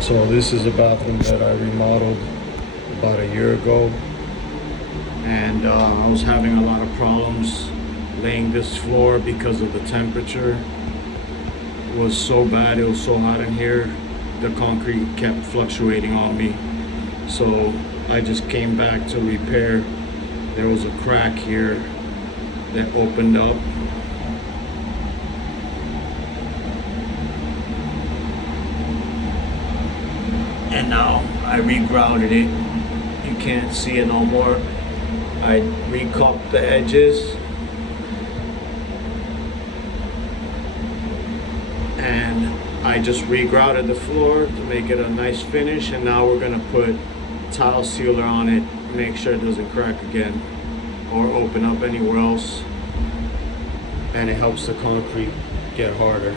So this is a bathroom that I remodeled about a year ago, and I was having a lot of problems laying this floor because of the temperature. It was so bad, it was so hot in here, the concrete kept fluctuating on me. So I just came back to repair. There was a crack here that opened up. And now I re-grouted it. You can't see it no more. I re-caulked the edges. And I just re-grouted the floor to make it a nice finish. And now we're gonna put tile sealer on it, make sure it doesn't crack again or open up anywhere else. And it helps the concrete get harder.